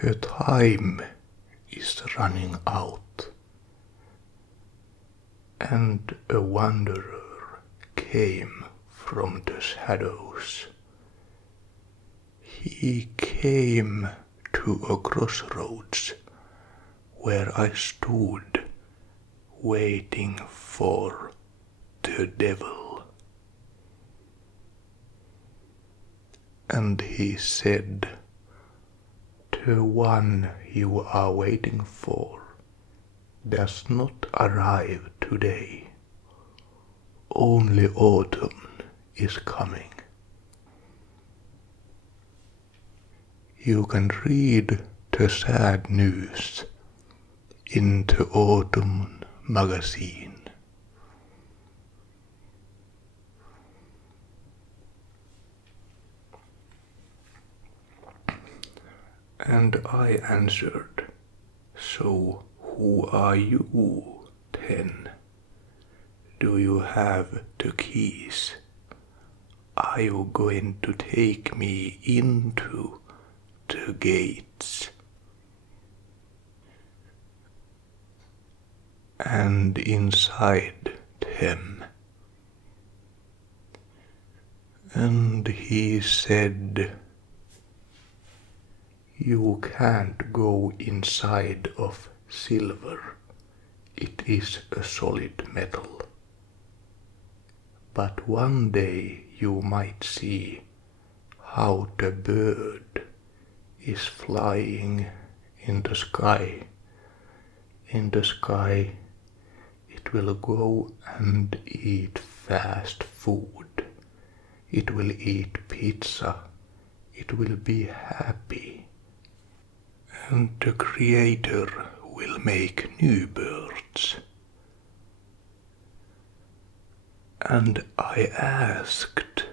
Her time is running out. And a wanderer came from the shadows. He came to a crossroads where I stood waiting for the devil. And he said, "The one you are waiting for does not arrive today. Only autumn is coming." You can read the sad news in the Autumn magazine. And I answered, "So who are you then? Do you have the keys? Are you going to take me into the gates?" And inside them. And he said, "You can't go inside of silver. It is a solid metal. But one day you might see how the bird is flying in the sky. In the sky it will go and eat fast food. It will eat pizza. It will be happy. And the Creator will make new birds." And I asked,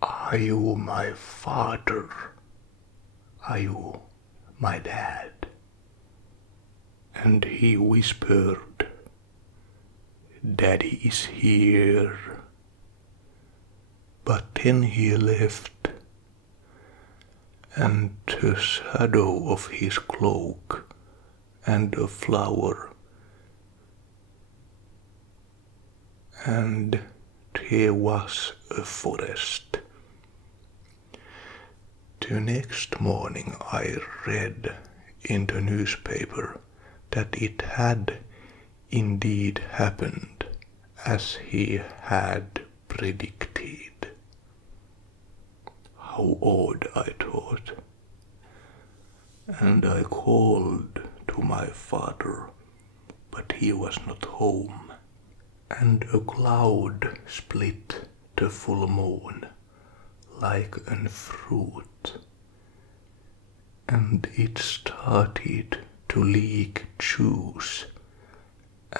"Are you my father? Are you my dad?" And he whispered, "Daddy is here." But then he left, and the shadow of his cloak and a flower, and there was a forest. The next morning I read in the newspaper that it had indeed happened as he had predicted. How odd, I thought. And I called to my father, but he was not home. And a cloud split the full moon like a fruit, and it started to leak juice,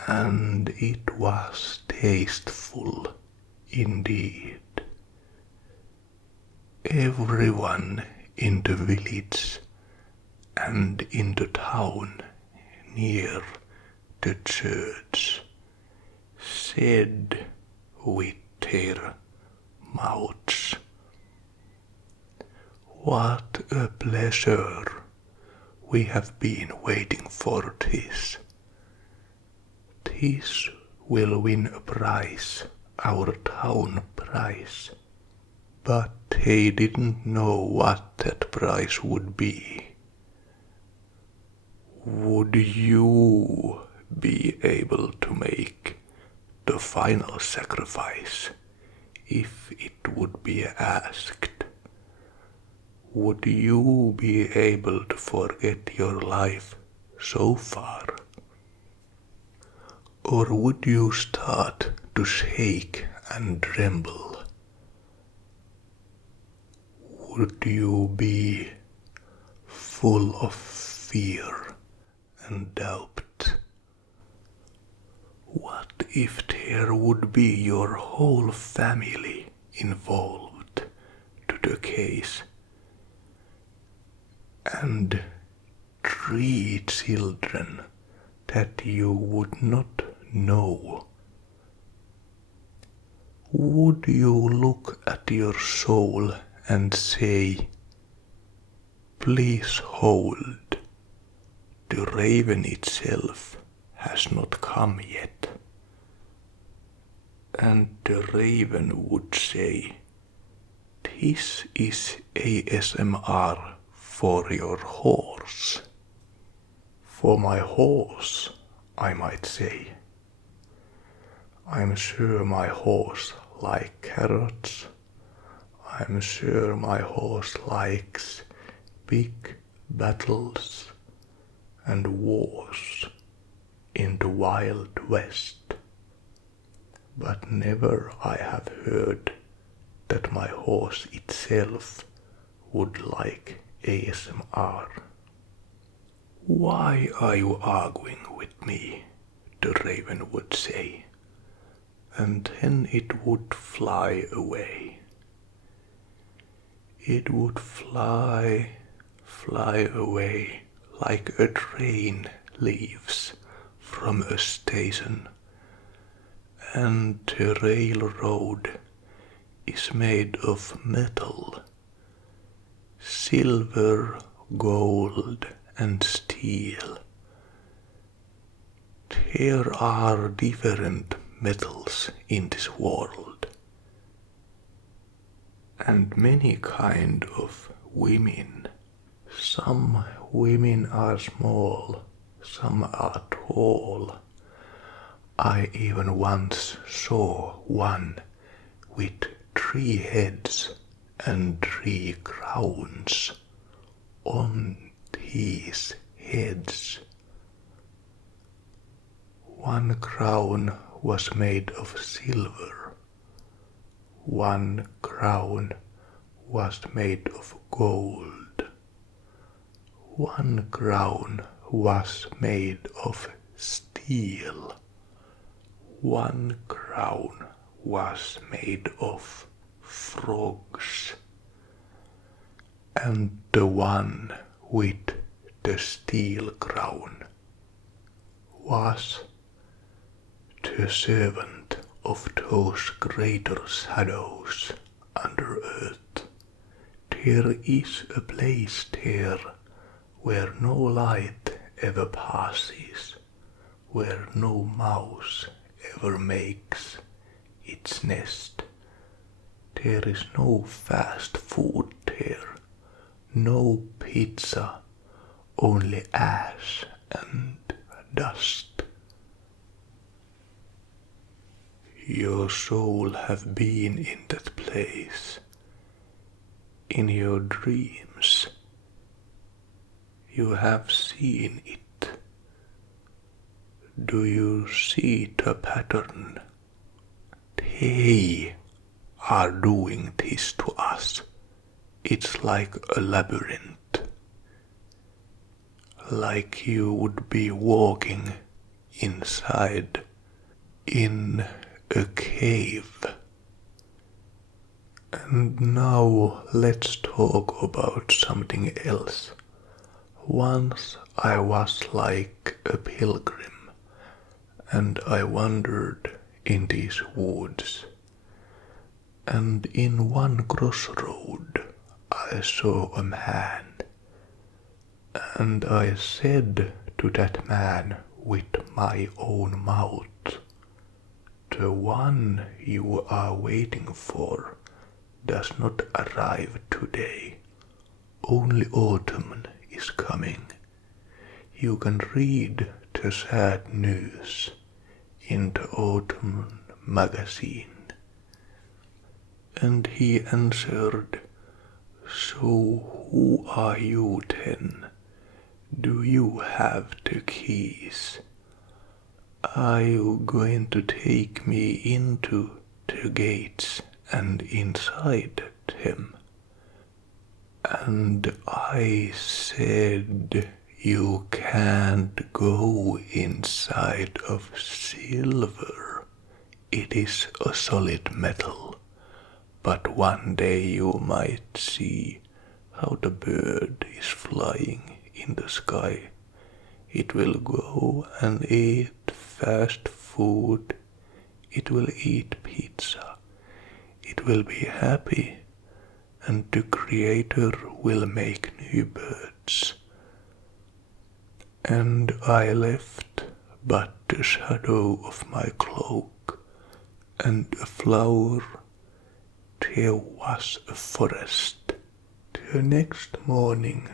and it was tasteful indeed. Everyone in the village and in the town near the church said with their mouths, "What a pleasure! We have been waiting for this. This will win a prize, our town prize." But they didn't know what that prize would be. Would you be able to make the final sacrifice if it would be asked? Would you be able to forget your life so far? Or would you start to shake and tremble? Would you be full of fear and doubt? What if there would be your whole family involved to the case, and 3 children that you would not know? Would you look at your soul and say, Please hold. The raven itself has not come yet. And the raven would say, "This is ASMR for your horse." For my horse, I might say. I'm sure my horse likes carrots. I'm sure my horse likes big battles and wars in the Wild West. But never I have heard that my horse itself would like ASMR. "Why are you arguing with me?" the raven would say, and then it would fly away. It would fly away like a train leaves from a station, and the railroad is made of metal, silver, gold, and steel. There are different metals in this world, and many kind of women. Some women are small, some are tall. I even once saw one with 3 heads and 3 crowns on his heads. One crown was made of silver. One crown was made of gold. One crown was made of steel. One crown was made of frogs. And the one with the steel crown was the servant of those greater shadows under earth. There is a place there where no light ever passes, where no mouse ever makes its nest. There is no fast food there, no pizza, only ash and dust. Your soul have been in that place. In your dreams, you have seen it. Do you see the pattern? They are doing this to us. It's like a labyrinth. Like you would be walking inside in a cave. And now let's talk about something else. Once I was like a pilgrim, and I wandered in these woods, and in one crossroad I saw a man, and I said to that man with my own mouth, "The one you are waiting for does not arrive today. Only autumn is coming. You can read the sad news in the autumn magazine." And he answered, "So who are you then? Do you have the keys? Are you going to take me into the gates and inside them?" And I said, "You can't go inside of silver. It is a solid metal. But one day you might see how the bird is flying in the sky. It will go and eat fast food. It will eat pizza. It will be happy, and the Creator will make new you birds, and I left but the shadow of my cloak and a flower. There was a forest. The next morning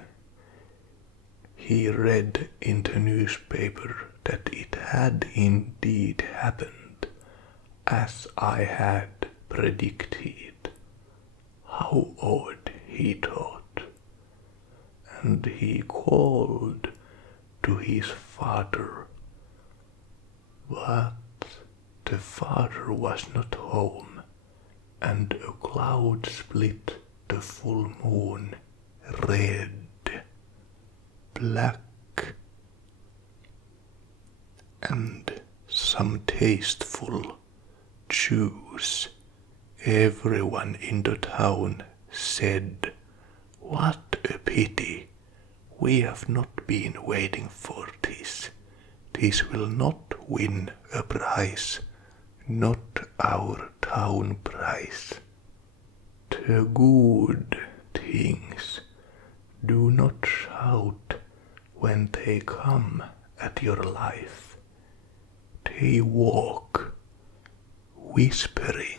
he read in the newspaper that it had indeed happened, as I had predicted. How odd, he thought, and he called to his father, but the father was not home, and a cloud split the full moon red, black, and some tasteful juice. Everyone in the town said, "What a pity! We have not been waiting for this. This will not win a prize, not our town prize. The good things do not shout when they come at your life. They walk, whispering